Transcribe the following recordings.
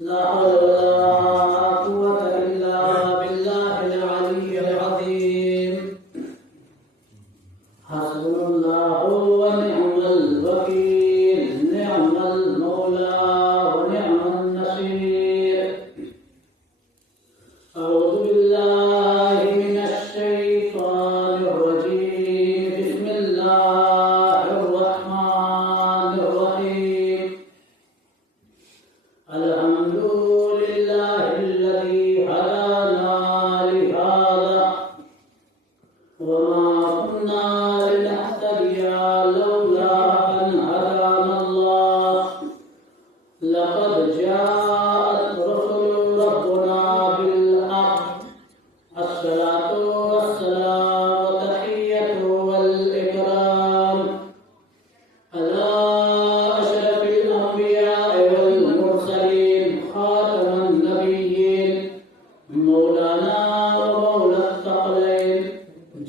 لا حول ولا قوة إلا بالله العلي العظيم. حسبنا الله ونعم الوكيل، نعم المولى ونعم النصير. أعوذ بالله من الشيطان الرجيم. بسم الله الرحمن الرحيم. الحمد لله الذي هدانا لهذا وما كنا لنهتدي لولا أن هدانا الله. لقد جاءت رسل ربنا بالحق. الصلاة والسلام والتحية والإكرام على أشرف الأنبياء والمرسلين، خاتم النبيين، مولانا ومولى الثقلين،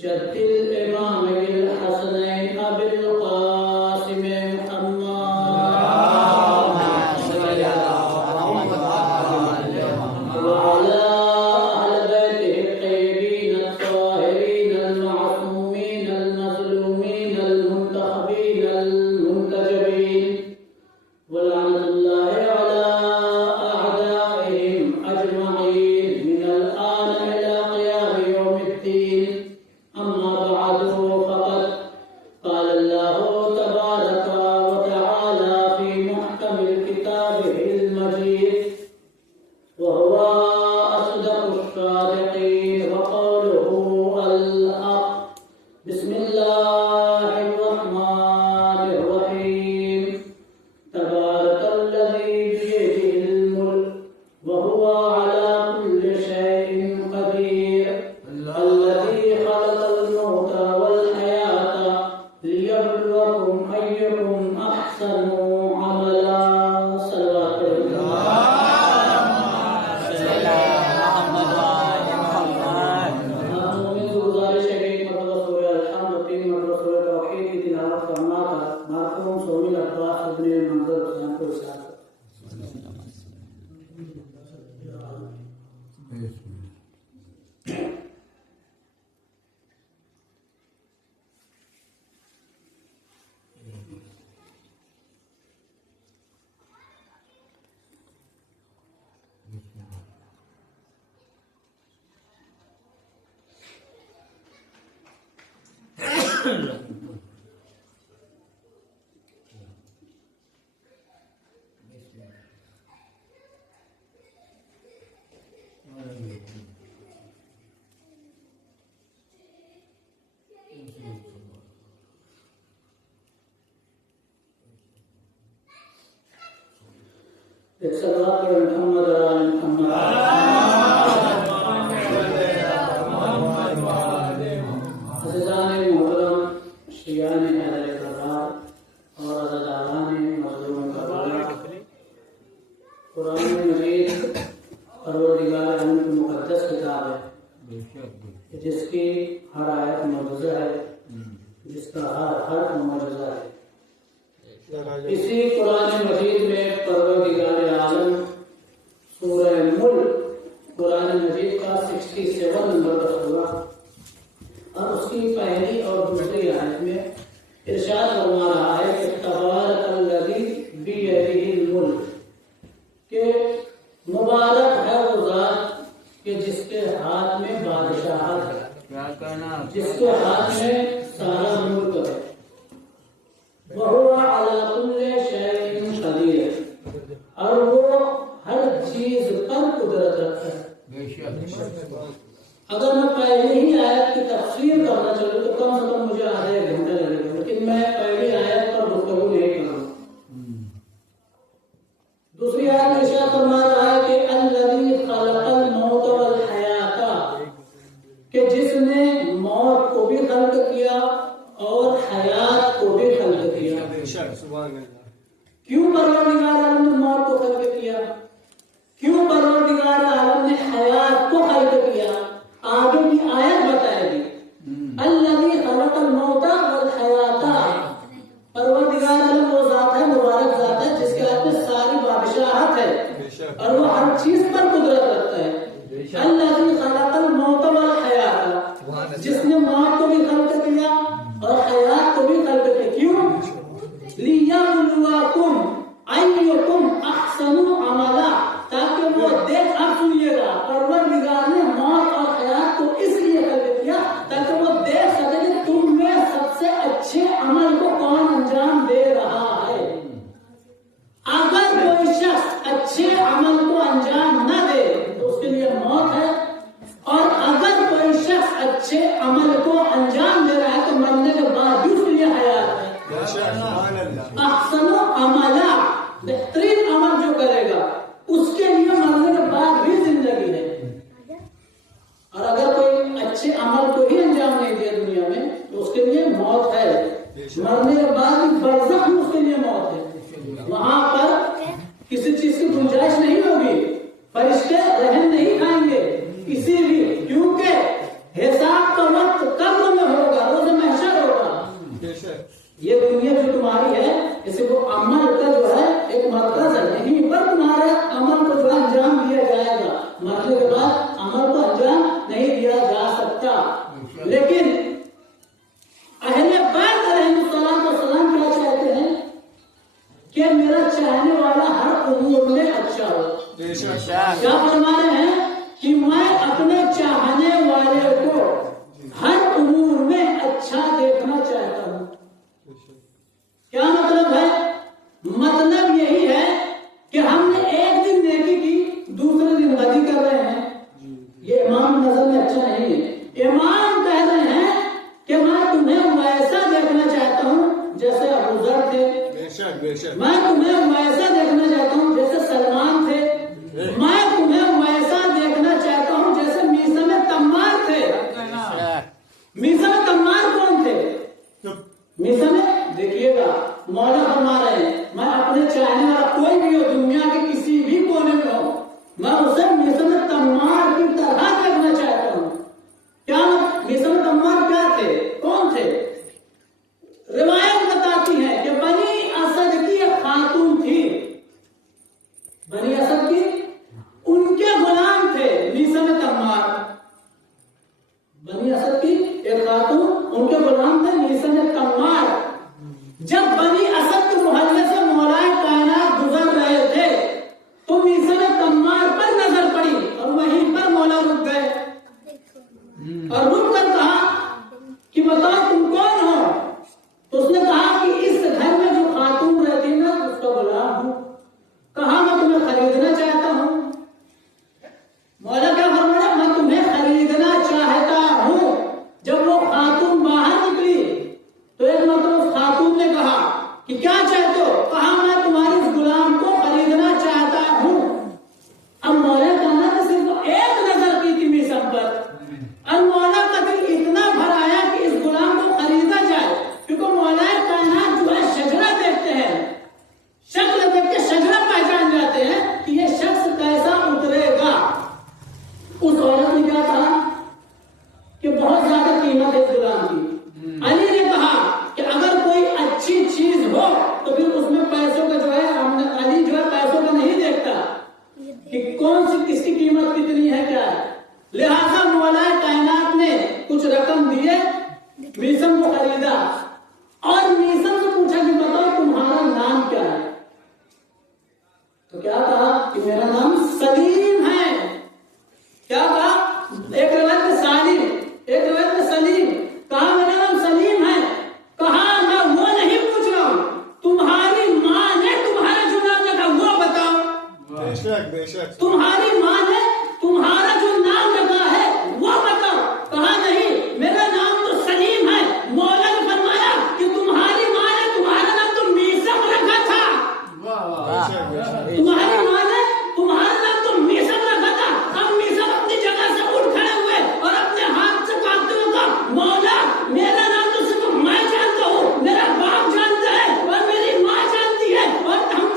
جد الإمام الحسنين أبي القاسم محمد وعلى أهل بيته الطيبين الطاهرين المعصومين المظلومين المنتخبين المنتجبين، ولعنة الله على أعدائهم أجمعين من الآن إلى قيام يوم الدين. أما بعد، فقد قال الله تبارك وتعالى في محكم كتابه المجيد، وهو أصدق الصادقين وقوله الحق. بسم الله الرحمن الرحيم. تبارك الذي بيده الملك وهو على كل شيء قدير. الذي خلق الموت والحياة ليبلوكم أيكم أحسن عملا. صلوات گزارش ہے کہ ایک مرتبہ سورہ الحمد اور 3 مرتبہ سورہ توحید کی تلاوت فرما کر مرحوم سومیل عباس ابن منظر حسین کو ارشاد ایک صلوات پر محمد و آل محمد. عزیزان محترم، شیعان اہل اقتدار اور عزاداران مظلوم کربلا، قرآن مجید پروردگار عالم کی مقدس کتاب ہے جس کی ہر آیت معجزہ ہے، جس کا ہر حرف معجزہ ہے. اسی قرآن مجید میں پروردگار عالم سورہ ملک قرآن مجید کا 67 نمبر کا سورہ اور اس کی پہلی اور دوسری آیت میں ارشاد فرما رہا ہے کہ تبارک الذی بیدہ الملک، کہ مبارک ہے وہ ذات کہ جس کے ہاتھ میں بادشاہت ہے، جس کے ہاتھ میں سارا ملک ہے. وَهُوَ عَلَى كُلِّ شَيْءٍ قَدِيرٌ، اور وہ ہر چیز پر قدرت رکھتا ہے. اگر میں پہلی ہی آیت کی تفسیر کرنا چاہوں تو کم سے کم مجھے آدھا 1 گھنٹہ لگے گا، لیکن میں پہلی آیت پر گفتگو نہیں کروں. دوسری آیت میں ارشاد فرما رہا ہے کہ الذی خلق الموت والحیات، کہ جس نے موت کو بھی خلق کیا اور حیات کو بھی خلق کیا. کیوں پروردگار عالم نے موت کو خلق کیا؟ کیوں پروردگار عالم نے حیات کو خلق کیا؟ آگے کی آیت بتائے گی الذی خلق الموت والحیات. پروردگار عالم وہ ذات ہے، مبارک ذات ہے، جس کے ہاتھ میں ساری بادشاہت ہے اور وہ ہر چیز پر قدرت رکھتا ہے. الذی خلق الموت والحیات، جس نے موت کو بھی خلق کیا اور حیات کو بھی خلق کیا. کیوں؟ لیبلوکم ایکم احسن عملا، تاکہ وہ دیکھ. اب سنیے گا، پروردگار نے موت اور حیات کو اس لیے خلق کیا تاکہ وہ دیکھ سکے کہ تم میں سب سے اچھے عمل کو کون انجام دے رہا ہے. اگر کوئی شخص اچھے عمل کو انجام نہ دے تو اس کے لیے موت ہے، اور اگر کوئی شخص اچھے عمل کو انجام دے رہا ہے تو مرنے کے بعد بھی اس کے لیے حیات ہے. احسن عملا، بہترین عمل جو کرے گا اس کے لیے مرنے کے بعد بھی زندگی ہے. اور اگر کوئی اچھے عمل کو ہی انجام نہیں دیا دنیا میں تو اس کے لیے موت ہے. مرنے کے بعد بھی برزخ میں اس کے لیے موت ہے. وہاں پر کسی چیز کی گنجائش نہیں ہوگی، فرشتے رحم نہیں کھائیں گے کسی بھی، کیونکہ حساب کا وقت قبر میں ہوگا، روز محشر ہوگا. یہ دنیا جو تمہاری ہے اسے وہ عمل کا جو ہے ایک مرکز ہے، یہیں پر تمہارے عمل کو جو انجام دیا جائے گا. مرنے کے بعد عمل کو انجام نہیں دیا جا سکتا. لیکن اہل بیت علیہ السلام کیا چاہتے ہیں کہ میرا چاہنے والا ہر امور میں اچھا ہو. کیا فرما رہے ہیں کہ میں اپنے چاہنے والے کو ہر امور میں اچھا دیکھنا چاہتا ہوں. کیا مطلب ہے؟ مطلب یہی ہے کہ ہم نے ایک دن نیکی کی، دوسرے دن بدی کر رہے ہیں. یہ امام نظر میں اچھا نہیں ہے. امام کہہ رہے ہیں کہ میں تمہیں ویسا دیکھنا چاہتا ہوں جیسے ابو ذر تھے، میں تمہیں ویسا دیکھنا چاہتا ہوں جیسے سلمان تھے، میں تمہیں ویسا دیکھنا چاہتا ہوں جیسے میثم تمار تھے. میثم تمار کون تھے؟ میثم، دیکھیے گا مولا فرما رہے ہیں میں اپنے چاہنے والا کوئی بھی ہو، دنیا کے کسی بھی کونے میں ہو، میں اسے میثم تمار کی طرح دیکھنا چاہتا ہوں. کیا میثم تمار کیا تھے؟ کون تھے؟ روایت بتاتی ہے کہ بنی اسد کی ایک خاتون تھی، بنی اسد کی، ان کے غلام تھے میثم تمار. بنی اسد کی ایک خاتون، ان کے غلام تھے میثم تمار. جب بنی اسد کے محلے سے مولائے کائنات گزر رہے تھے تو میثم تمار پر نظر پڑی اور وہیں پر مولا رک گئے اور رک کر کہا کہ بتاؤ تم کون ہو؟ تو اس نے کہا کہ اس گھر میں جو خاتون رہتی نا اس کا غلام ہوں. کہا میں تمہیں خریدنا چاہتا ہوں. مولا کیا فرمایا؟ میں تمہیں خریدنا چاہتا ہوں. جب وہ خاتون باہر نکلی تو ایک مرتبہ اس خاتون نے کہا کہ کیا چاہتے ہو؟ کہا میں تمہارے اس غلام کو خریدنا چاہتا ہوں. اب مولا کہنا کہ صرف ایک نظر کی تھی میثم پر، اور مولا کا دل اتنا بھر آیا کہ اس غلام کو خریدا جائے، کیونکہ مولا کائنات جو ہے شجرہ دیکھتے ہیں، شکل دیکھ کے شجرہ پہچان جاتے ہیں کہ یہ شخص کیسا اترے گا. اس عورت نے کیا کہا کہ بہت زیادہ قیمت ہے اس غلام کی. علی نے کہا کہ اگر کوئی اچھی چیز ہو تو پھر اس میں پیسوں کا جو ہے علی جو ہے پیسوں کا نہیں دیکھتا کہ کون سی کس کی قیمت کتنی ہے کیا ہے. لہذا مولا کائنات نے کچھ رقم دیے، میثم کو خریدا اور میثم سے پوچھا کہ بتاؤ تمہارا نام کیا ہے؟ تو کیا کہا کہ میرا نام سلیم ہے. کیا کہا؟ ایک روایت میں سالم، ایک روایت میں سلیم. کہا میرا نام سلیم ہے. کہا میں وہ نہیں پوچھ رہا ہوں، تمہاری ماں نے تمہارا جو نام رکھا وہ بتاؤ. بے شک تمہاری ماں نے تمہارا جو نام رکھا ہے وہ بتاؤ. کہا نہیں میرا نام تو سلیم ہے. مولا نے فرمایا کہ تمہاری ماں نے تمہارا نام تو میثم رکھا تھا. تمہاری ماں نے تمہارا نام تو میثم رکھا تھا. اب میثم اپنی جگہ سے اٹھ کھڑے ہوئے اور اپنے ہاتھ سے کانپتے ہوئے کہا مولا میرا نام تو صرف میں جانتا ہوں، میرا باپ جانتا ہے اور میری ماں جانتی ہے اور ہم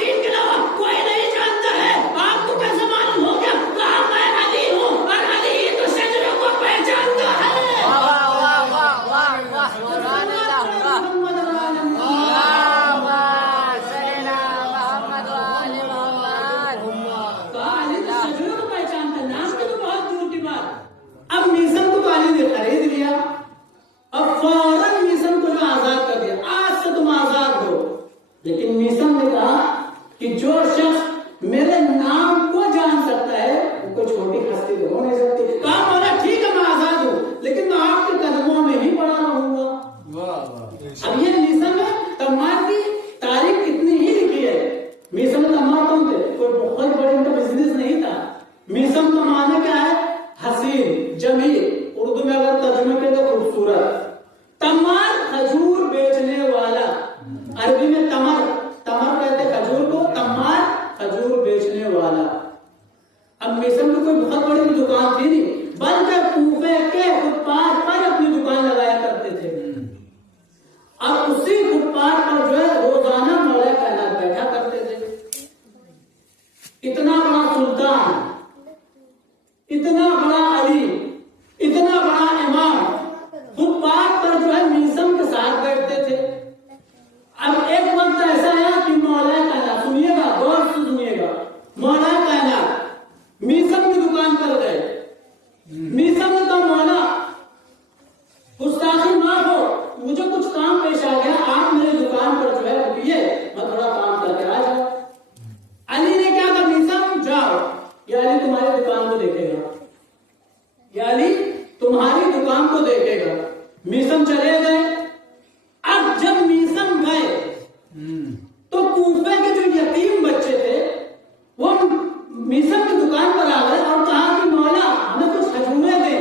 میسم نے کہا کہ جو شخص میرے نام کو جان سکتا ہے وہ کوئی چھوٹی ہستی تو ہو نہیں سکتی. کہا مولا ٹھیک ہے میں آزاد ہوں لیکن میں آپ کے قدموں میں ہی پڑا رہوں گا. اب یہ میسم ہے تمار کی تاریخ کتنی ہی لکھی ہے. میسم تمار کون تھے؟ کوئی بہت بڑے ان کا بزنس نہیں تھا. میسم کا معنی کیا ہے؟ حسین، جمیل. اردو میں اگر ترجمہ کرے تو خوبصورت. تمار کھجور بیچنے والا. عربی میں تمر کہتے کھجور کو، تمار کھجور بیچنے والا. اب میسم کی کوئی بہت بڑی دکان تھی نہیں بلکہ کوفے کے فٹ پاتھ پر اپنی دکان لگایا کرتے تھے. اور اسی فٹ پاتھ پر جو ہے روزانہ مولا کائنات بیٹھا کرتے تھے. اتنا بڑا سلطان، اتنا بڑا علی، اتنا بڑا امام فٹ پاتھ پر جو ہے میسم کے ساتھ بیٹھتے تھے. اب ایک وقت ایسا ہے کہ مولا کائنات، سنیے گا غور سے سنیے گا، مولا کائنات میسم کی دکان پر گئے. میسم نے کہا مولا گستاخی معاف ہو، مجھے کچھ کام پیش آ گیا، آپ میری دکان پر جو ہے رکیے، میں تھوڑا کام کر کے آ جاؤں. علی نے کیا کہا میسم جاؤ، یا علی تمہاری دکان کو دیکھے گا، یا علی تمہاری دکان کو دیکھے گا. میسم چلے گئے. اب جب میسم گئے تو کوفے کے جو یتیم بچے تھے وہ میسم کی دکان پر آ گئے اور کہا کہ مولا ہمیں کچھ کھجوریں دیں.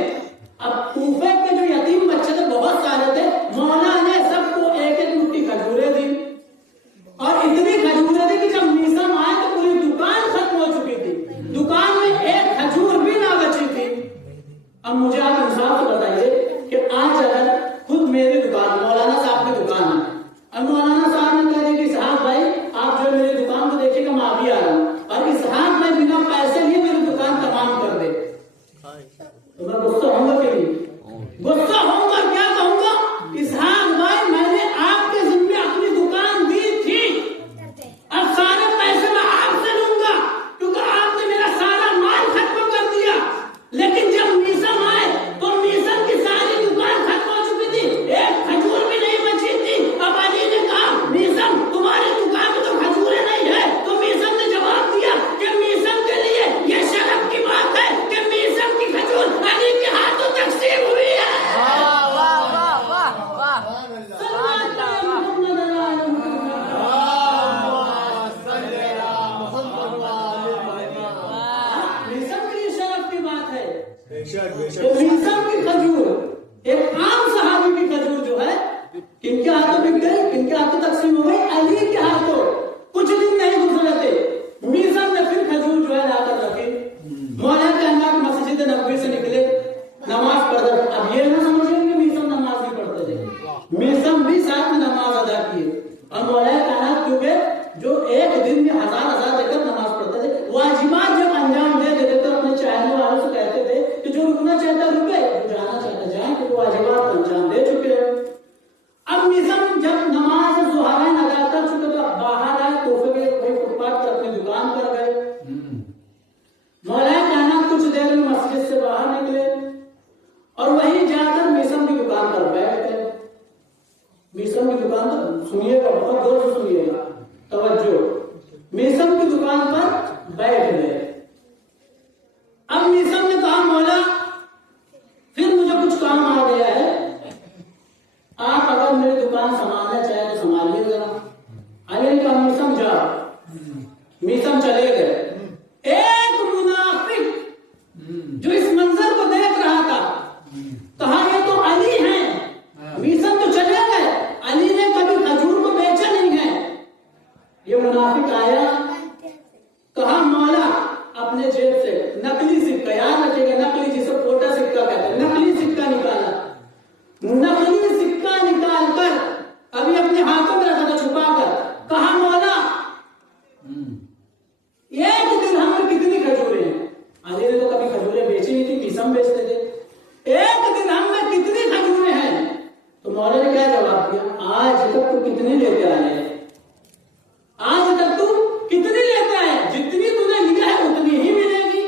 اب کوفے کے جو یتیم بچے تھے بہت سارے تھے، مولا نے سب کو ایک ایک مٹھی کھجوریں دی. اور اتنی کھجوریں دی کہ جب میسم آئے تو پوری دکان ختم ہو چکی تھی، دکان میں ایک کھجور بھی نہ بچی تھی. اب مجھے آپ انصاف سے بتائیے کہ آج اگر خود میری دکان، مولانا صاحب کی دکان ہے، اور مولانا صاحب نے کہہ دیا کہ اسحاق بھائی آپ جو میری دکان کو دیکھیے گا میں ابھی آ رہا ہوں، اور اسحاق میں بنا پیسے لیے میری دکان تمام کر دے، تو میں غصہ ہوں گا کہ نہیں؟ غصہ ہوں گا. کیا کہوں گا؟ اسحاق بھائی میں نے آپ کے ذمے اپنی دکان دی تھی، اب سارے پیسے میں آپ سے لوں گا کیونکہ آپ نے میرا سارا مال ختم کر دیا. لیکن جب میسم آئے تو میسم کی ساری دکان ختم ہو چکی تھی، ایک کھجور بھی نہیں بچی تھی. اب علی نے کہا میسم تمہاری دکان میں تو کھجوریں نہیں ہے. تو میسم نے جواب دیا کہ میسم کے لیے یہ شرف کی بات ہے کہ میسم کی کھجور علی کے ہاتھوں تقسیم ہوئی ہے. میسم کے لیے شرف کی بات ہے. میسم کی کھجور، ایک عام صحابی کی کھجور جو ہے کن کے ہاتھوں بک گئی، کن کے ہاتھوں تقسیم ہو گئی؟ علی کے ہاتھوں. کچھ دن نہیں گزرے تھے میسم نے پھر کھجور جو ہے لا کر رکھی. مولا کائنات مسجد نبوی سے نکلے، نماز پڑھ رہے. اب یہ نہ سمجھیں کہ میسم نماز نہیں پڑھتے تھے، میسم بھی ساتھ میں نماز ادا کیے. اور مولا کائنات کیونکہ جو ایک دن میں ہزار رکعت نماز پڑھتے تھے، واجبات جب انجام دے دیتے تو اپنے چاہنے والوں سے کہتے تھے کہ جو رکنا چاہتا رکے، جو جانا چاہتا جائیں، کیونکہ واجبات انجام دے چکے ہیں. اب میسم جب نماز ظہرین ادا کر چکے تو باہر آئے، کوفے کے فٹ پاتھ پر اپنی دکان پر گئے. مولا کائنات کچھ دیر میں مسجد سے باہر نکلے اور وہیں جا کر میسم کی دکان پر بیٹھ گئے. میسم کی دکان پر سنیے گا، بہت غور سے سنیے گا، توجہ. میسم کی دکان پر بیٹھ گئے. اب میسم نے کہا مولا پھر مجھے کچھ کام آ گیا ہے، آپ اگر میری دکان سنبھالنا چاہیں تو سنبھالیے ذرا. علی نے کہا میسم جاؤ. میسم چلے گئے. ایک منافق جو اس منظر کو دیکھ رہا تھا کہا یہ تو علی ہیں. میسم تو چلے گئے، علی نے کبھی کھجور کو بیچا نہیں ہے. یہ منافق آیا، کہا مولا اپنے جیب سے نقلی سکہ، یاد رکھیے گا نقلی جسے پوٹا سکہ کہتے ہیں، نقلی سکہ نکالا. نقلی سکہ نکال کر ابھی اپنے ہاتھوں میں رکھا تھا چھپا کر، کہا مولا ایک درہم میں کتنی کھجوریں ہیں؟ علی نے تو کبھی کھجوریں بیچی نہیں تھی، میسم بیچتے تھے. ایک درہم میں کتنی کھجوریں ہیں؟ تو مولا نے کیا جواب دیا؟ آج تک تو کتنی لیتے آئے ہیں، آج تک تو کتنی لیتے آئے، جتنی تو نے لیا ہے اتنی ہی ملے گی.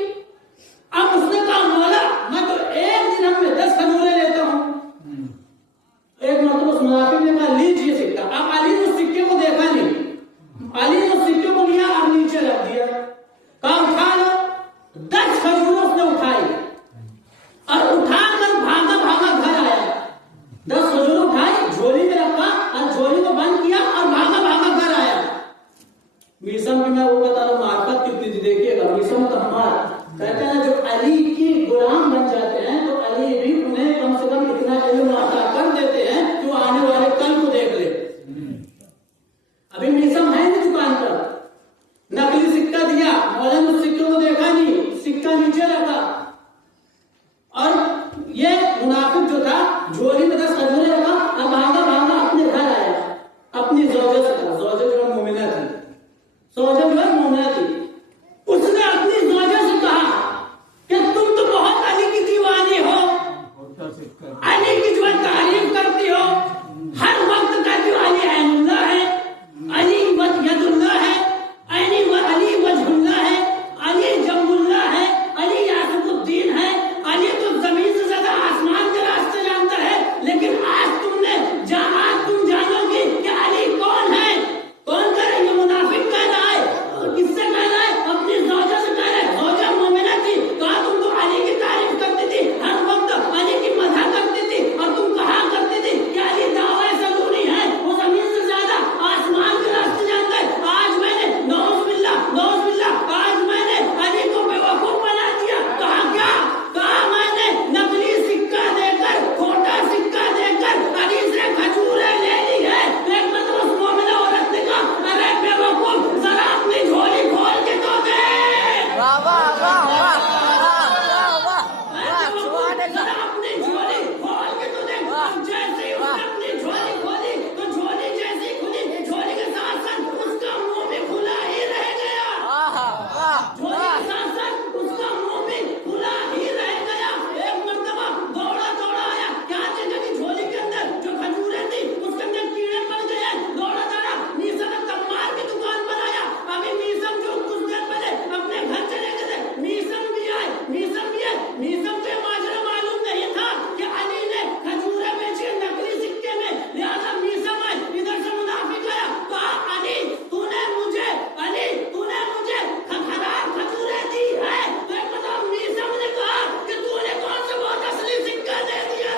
اب اس نے کہا مولا میں تو ایک درہم میں 10 کھجوریں لیتا ہوں. ایک مرتبہ اس منافق نے کہا لیجیے سکہ. اب علی نے سکے کو لیا اور نیچے رکھ دیا، کہا اٹھا لو، 10 کھجوریں اس نے اٹھائی اور اٹھا کر بھاگا بھاگا گھر آیا، 10 کھجوریں اٹھائی جھولی میں رکھا اور جھولی کو بند کیا اور بھاگا بھاگا گھر آیا۔ میسم کی میں وہ بتا رہا ہوں معرفت کتنی تھی، دیکھیے گا میسم کا ہمارا کہتے ہیں جو علی کی غلام بن جاتے ہیں تو علی بھی انہیں کم سے کم اتنا علم عطا کر دیتے ہیں کہ وہ آنے والے کل کو دیکھ لے۔ ابھی میسم ہے نہیں دکان پر، نقلی سکہ دیا، مولا نے اس سکے کو دیکھا نہیں، سکہ نیچے رکھا، اور یہ منافق جو تھا جھولی میں 10 کھجوریں رکھا اور بھاگا بھاگا اپنے گھر آیا، اپنی زوجہ سے کہا، زوجہ جو ہے مومنہ تھی، زوجہ جو ہے مومنہ تھی، اس نے اپنی زوجہ سے کہا کہ تم تو بہت علی کی دیوانی ہو، علی کی جو تعریف کرتی ہو، ہر وقت کہتی ہو علی عین اللہ ہے، علی ید اللہ ہے، علی وجہ اللہ ہے، علی جنب اللہ ہے، علی یاسف الدین ہے، علی تو زمین سے زیادہ آسمان کے راستے جانتا ہے، لیکن آج تم جانو گی کہ علی کون ہے، کون کرے یہ منافق کہہ رہا ہے، کس سے کہہ رہا ہے، اپنی زوجہ سے کہہ رہا ہے، زوجہ مومنہ تھی، کہا تم تو علی کی تعریف کرتی تھی، ہر وقت علی کی مدح کرتی تھی، اور تم کہا کرتی تھی کہ علی دعوی سلونی ہے، وہ زمین سے زیادہ آسمان کے راستے جانتا ہے، آج میں نے نعوذ باللہ آج میں نے علی کو بیوقوف بنا دیا، کہا کیا، کہا میں نے نقلی سکہ دے کر، کھوٹا سکہ دے کر علی سے کھجوریں لے لی ہے۔ ایک مرتبہ اس مومنہ عورت نے کہا ارے بیوقوف ذرا اپنی جھولی کھول کے تو دے، واہ واہ واہ واہ واہ واہ، ذرا اپنی جھولی کھول کے تو دے۔ جیسے ہی اس نے اپنی جھولی کھولی تو جھولی جیسے ہی کھلی، جھولی کے ساتھ ساتھ اس کا منہ بھی کھلا ہی رہ گیا، جھولی کے ساتھ ساتھ اس کا منہ بھی کھلا ہی رہ گیا۔ ایک مرتبہ دوڑا آیا، کیا دیکھا کہ جھولی کے اندر جو کھجوریں تھی اس کے اندر کیڑے پڑ گئے، دوڑا میسم تمار کی دکان پر آیا، ابھی میسم جو کچھ دیر پہلے اپنے گھر چلے گئے تھے، میسم بھی آئے، میسم کے ماجرا معلوم نہیں تھا کہ علی نے کھجوریں بیچی نقلی سکے میں، لہذا میسم آئے، ادھر سے منافق آیا، کہا علی تو نے مجھے خراب کھجوریں دی ہے، تو ایک مطلب میسم نے کہا کہ تو نے کون سے بہت اصلی سکہ دے دیا۔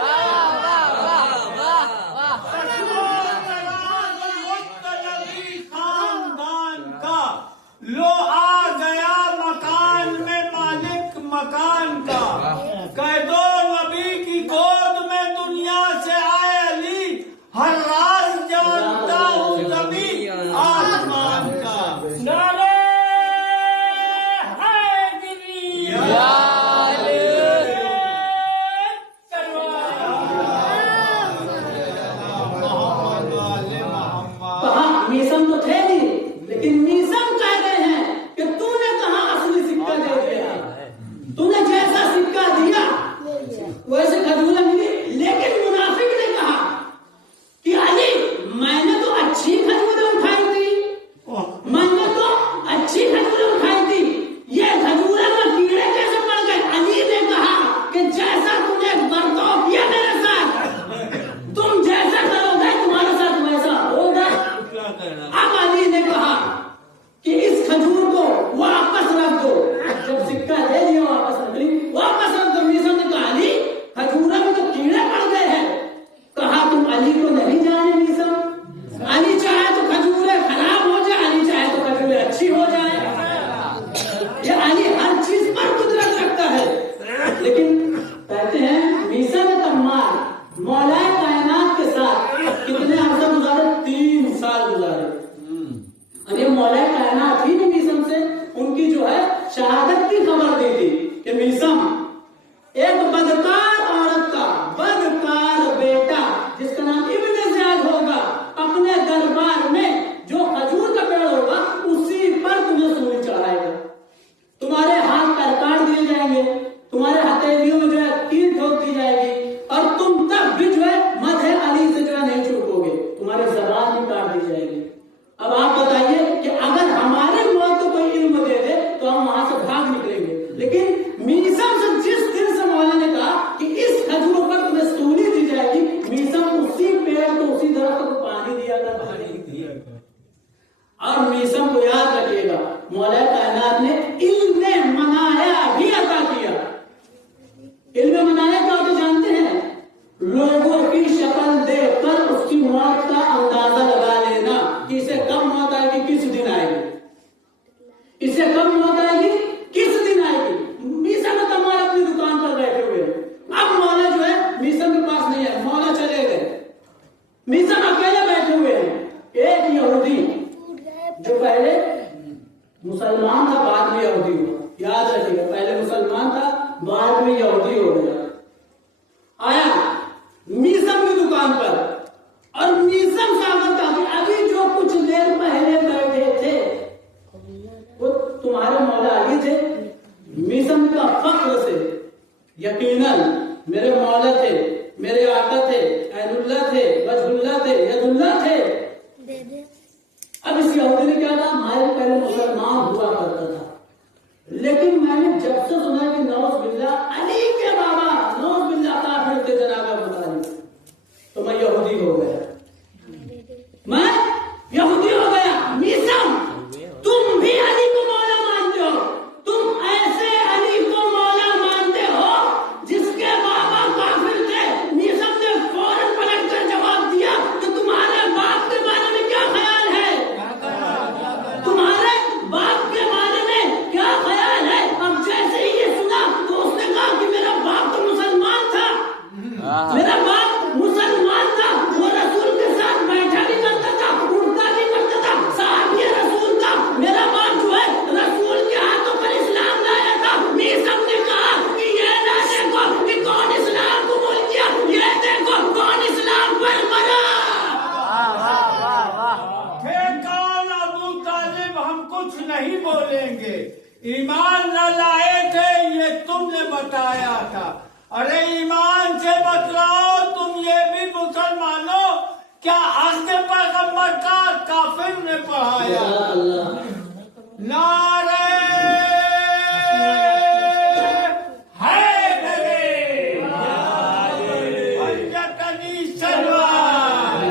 خاندان کا لو آ گیا مکان میں مالک مکان کا، کہہ دو نبی کی گود میں دنیا سے آئے علی، ہر راز جانتا ہوں زمین آسمان کا۔ نعرہ حیدری کہا میسم تو تھے نہیں، لیکن میسم کہہ رہے ہیں کہ تو نے کہاں اصلی سکہ دے دیا، تو نے جیسا سکہ دیا ویسے کھجوریں ملی، لیکن منافق نے کہا کہ علی میں نے تو اچھی کھجوریں اٹھائی تھی، یہ کھجوریں میں کیڑے کیسے پڑ گئے؟ علی نے کہا کہ جیسا تم نے برتاؤ کیا میرے ساتھ، تم جیسا کرو گے تمہارے ساتھ ویسا ہوگا۔ اب علی نے کہا کہ اس کھجور کو واپس رکھ دو، جب سکہ دے دیا واپس رکھ دو۔ میسم نے کہا علی کھجوروں میں تو کیڑے پڑ گئے ہیں، کہا تم علی کو نہیں جانے میسم، علی چاہے تو کھجوریں خراب ہو جائے، علی چاہے تو کھجوریں اچھی ہو جائے، یہ علی ہر چیز پر قدرت رکھتا ہے۔ لیکن کہتے ہیں میسم تمار مولا کائنات کے ساتھ کتنے عرصہ گزارے؟ 3 سال گزارے، اور یہ مولا کائنات ہی نے میسم سے ان کی جو ہے شہادت کی خبر دی تھی کہ میسم ایک بدکار عورت کا بدکار بیٹا جس کا نام ابن زیاد ہوگا، اپنے دربار میں جو کھجور کا پیڑ ہوگا اسی پر تمہیں سولی چڑھائے گا، تمہارے ہاتھ پیر کاٹ دیے جائیں گے، تمہارے ہتھیلیوں میں جو ہے تیر ٹھوک دی جائے گی، اور تم تب بھی جو ہے مدح علی سے جو ہے نہیں چھوٹو گے، تمہاری زبان بھی کاٹ دی جائے گی۔ اب آپ بتائیے کہ اگر ہمارے موت کو کوئی علم دے دے تو ہم وہاں سے بھاگ نکلیں گے، لیکن میسم سے جس دن سے مولا نے کہا کہ میسم کو یاد رکھیے گا، مولا کائنات نے علم منایا بھی عطا کیا۔ علم منایا کیا ہوتا جانتے ہیں؟ لوگوں کی شکل دیکھ کر اس کی موت کا اندازہ لگا لینا کہ اسے کب موت آئے گی، کس دن آئے گی، اسے کب موت آئے گی، کس دن آئے گی۔ میسم تمہارے اپنی دکان پر بیٹھے ہوئے ہیں، اب مولا جو ہے میسم کے پاس نہیں ہے، مولا چلے گئے، میسم اکیلے بیٹھے ہوئے ہیں۔ ایک یہودی جو پہلے مسلمان تھا بعد میں یہودی ہوا، یاد رکھیے گا، پہلے مسلمان تھا بعد میں یہودی ہو گیا، آیا میسم کی دکان پر، اور میسم صاحب کا ابھی جو کچھ دیر پہلے بیٹھے تھے وہ تمہارے مولا علی تھے۔ میسم کا فخر سے یقیناً میرے مولا تھے، میرے آقا تھے، عین اللہ تھے، وجہ اللہ تھے، ید اللہ تھے۔ اب اس یہودی نے کیا کہا، میں پہلے مسلمان ہوا کرتا تھا، لیکن میں نے جب سے سنا کہ نعوذ باللہ علی کے بابا نعوذ باللہ کافر تھے جناب ابو طالب، تو میں یہودی ہو گیا، میں یہودی ہو گیا۔ میسم تم بھی علی کو مولا مانتے ہو، تم ایسے علی کو مولا مانتے ہو جس کے بابا کافر تھے۔ میسم نے فوراً پلٹ کر جواب دیا کہ تمہارے باپ کے بارے میں کیا خیال ہے، تمہارے باپ کے بارے میں کیا خیال ہے۔ اب جیسے ہی یہ سنا تو اس نے کہا کہ میرا باپ تو مسلمان تھا، میرا باپ مسلمان تھا، وہ رسول کے ساتھ بیٹھا بھی کرتا تھا، اٹھتا بھی کرتا تھا، صحابی رسول تھا، میرا باپ جو ہے رسول کے ہاتھوں پر اسلام لایا تھا۔ میسم نے کہا کہ یہ نہ دیکھو کہ کون اسلام قبول کیا، یہ دیکھو کون اسلام پر مرا۔ کون ابو طالب ہم کچھ نہیں بولیں گے، ایمان نہ لائے تھے یہ تم نے بتایا تھا، ارے ایمان سے بتلاؤ تم یہ بھی مسلمانوں، کیا حق پیغمبر کا کافر نے پڑھایا؟ نعرہ حیدری پنجتنی سلوان۔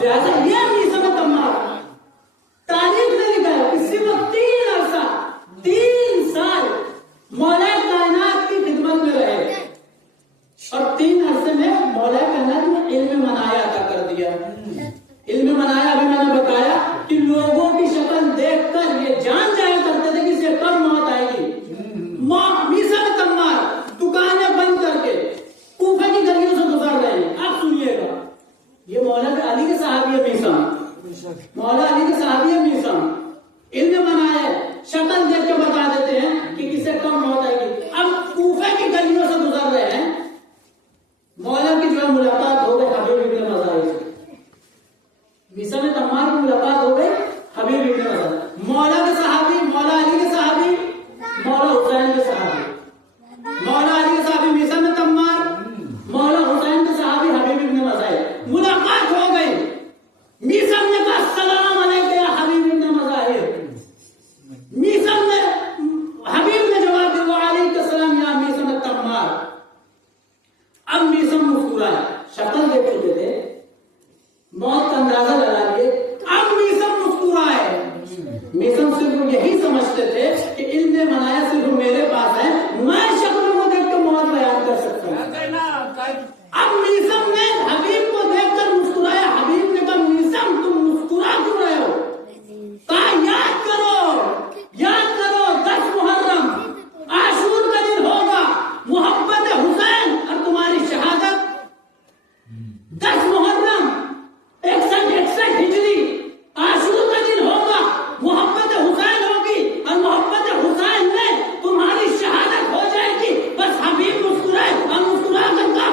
لہٰذا یہ میسم تمہارا تاریخ نے لکھا ہے کہ صرف 3 سال مولا کائنات کی خدمت میں رہے، اور 3 عرصے میں مولا کائنات نے علم منایا عطا کر دیا۔ علم منایا ابھی میں نے بتایا کہ لوگوں کی شکل دیکھ کر یہ جان جایا کرتے تھے کہ اسے کب موت آئے گی۔ میسم تمہار دکانیں بند کر کے کوفہ کی گلیوں سے گزر رہے ہیں۔ اب سنیے گا، یہ مولا علی کے صحابی ہے میسم، مولا علی کے صحابی ہے میسم، علم منایا شکل دیکھ کے بتا دیتے ہیں کہ کسے کب موت آئے گی۔ اب کوفہ کی گلیوں سے گزر رہے ہیں، مولا کی جو ہے ملاقات ہو گئی حبیب ابن مظاہر سے، میسم تمہار کی ملاقات ہو گئی حبیب ابن مظاہر، مولا کے صحابی، مولا علی کے صحابی، مولا حسین کے صحابی، مولا علی کے صحابی میسم تمہار، مولا حسین کے صحابی حبیب ابن مظاہر، ملاقات ہو گئی۔ میسم نے کہا السلام علیکم یا حبیب ابن مظاہر، میسم نے حبیب نے جواب دیا وعلیکم السلام یا میسم تمہار۔ اب میسم مسکرائے، شکل دیکھ چکے تھے، موت کا اندازہ لگا لیے، اب میسم مسکرائے۔ میسم صرف یہی سمجھتے تھے کہ علم منایا صرف میرے پاس ہے، میں شکل کو دیکھ کے موت بیان کر سکتا ہوں۔ اب میسم نے حبیب کو دیکھ کر مسکرایا، حبیب نے کہا میسم تم مسکرا کیوں رہے ہو؟ کہا یاد کرو 10 محرم عاشور کا دن ہوگا، محبت حسین اور تمہاری شہادت 10 محرم 61 ہجری عاشور کا دن ہوگا، محبت حسین ہوگی اور محبت حسین میں تمہاری شہادت ہو جائے گی۔ بس حبیب مسکرائے اور مسکرا کر کہا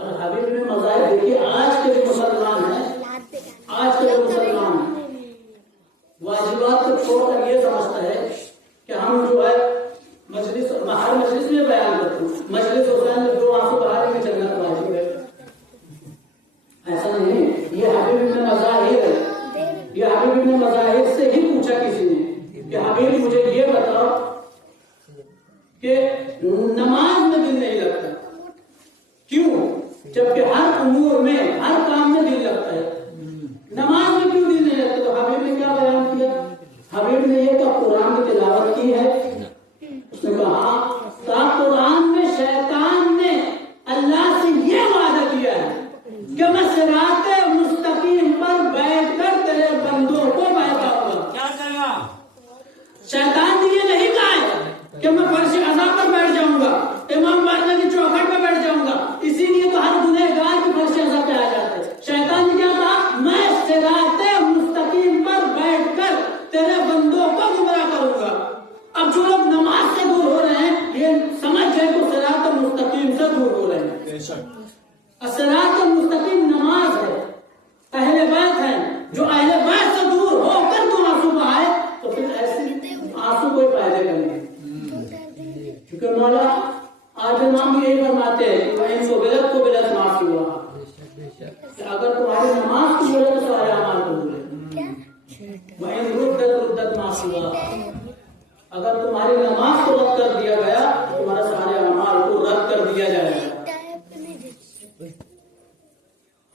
اور حبیب میں مذاہب دیکھیے، آج کے جو مسلمان ہیں، آج کے جو مسلمان ہیں، واجبات کو چھوڑ کر یہ سمجھتا ہے کہ ہم جو ہے مجلس، ہر مجلس میں بیان کرتے ہیں، مجلس حسین میں دو آنسو بہانے میں چلنا واجب ہے. ایسا نہیں. یہ حبیب ابن مظاہر ہے، یہ حبیب ابن مظاہر سے ہی پوچھا کسی نے کہ حبیب مجھے یہ بتاؤ کہ نماز میں دل نہیں لگتا کیوں، جبکہ ہر امور میں، ہر کام میں دل لگتا ہے، نماز میں کیوں دل نہیں لگتا؟ تو حبیب نے کیا بیان کیا؟ حبیب نے یہ کہ قرآن کی تلاوت کی ہے. اس نے کہا قرآن میں شیطان نے اللہ سے یہ وعدہ کیا ہے کہ میں صراط مستقیم پر بیٹھ کر تیرے بندوں کو بہکاؤں گا. کیا کہا؟ شیطان نے یہ نہیں کہا ہے کہ میں فرش عزا پر بیٹھ جاؤں گا، امام باقر کی چوکھٹ پہ بیٹھ جاؤں گا، اسی لیے تو ہر گنہگار کی فرش عزا پہ آ جاتا ہے. شیطان نے کیا کہا؟ میں صراط مستقیم پر بیٹھ کر تیرے بندوں کو گمراہ کروں گا. اب جو لوگ نماز سے دور ہو رہے ہیں، یہ سمجھ جائے تو صراط مستقیم سے دور ہو رہے ہیں. صراط مستقیم نماز ہے، اہل بیت ہے. جو اہل بیت سے دور ہو کر تو آنسو بہائے تو پھر ایسے آنسو کوئی فائدے کا نہیں. کیونکہ مولا آج امام بھی یہی فرماتے ہیں کہ ان کو بلد کو بلد معافی ہوا، کہ اگر تمہاری نماز کی بولے تو سارے اعمال کو بولے، وَإِن رُدَّتْ معافی ہوا. اگر تمہاری نماز کو رد کر دیا گیا تو تمہارے سارے اعمال کو رد کر دیا جائے گا.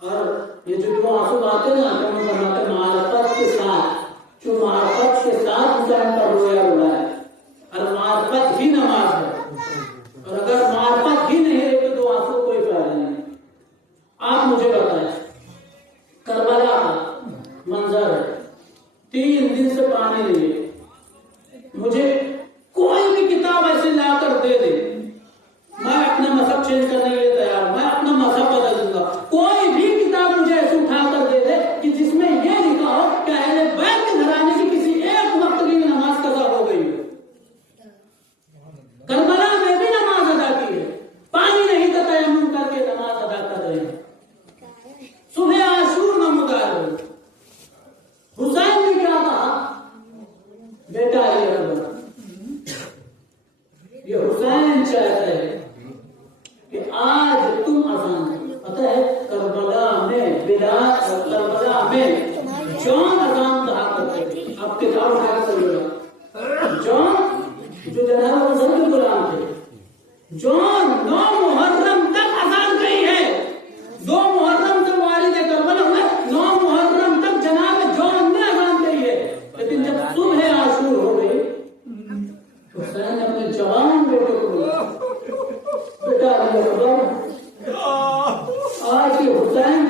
اور یہ جو آنسو آتے ہیں نا، ہم فرماتے ہیں معرفت کے ساتھ، جو معرفت کے ساتھ انسان کا رویا رونا ہے، اور معرفت ہی نماز ہے. اور اگر معرفت ہی نہیں ہے تو آنسو کوئی فائدہ نہیں. آپ مجھے بتائیں، کربلا کا منظر ہے، 3 دن سے پانی نہیں ہے. مجھے کوئی بھی کتاب ایسے لا کر دے دے، میں اپنا مذہب چینج کرنے کے لیے تیار ہوں، میں اپنا مذہب بدل دوں گا. کوئی بھی کتاب مجھے ایسے اٹھا کر دے دے کہ جس میں یہ لکھا ہو کہ اہل بیت کے گھرانے کی کسی ایک وقت کی نماز قضا ہو گئی ہے. کربلا میں بھی نماز ادا کی ہے، پانی نہیں تھا، تیمم کر کے نماز ادا کر رہے ہیں. صبح عاشور نمودار ہو. حسین نے کیا کہا؟ بیٹا یہ حسین چاہتا ہے کہ آج تم اذان، پتہ ہے کربلا میں بلال، کربلا میں جون اذان کہا کرتے تھے. اب کتاب اٹھا کر چلو، جون جو جناب حسن کے غلام تھے، جون 9 محرم تک اذان کہی ہے. 2 محرم تک والد کربلا ہوئے، 9 محرم تک جناب جون نے اذان کہی ہے. لیکن جب صبح عاشور ہو گئی، حسین نے اپنے جوان بیٹے کو بولا، بیٹا آج یہ حسین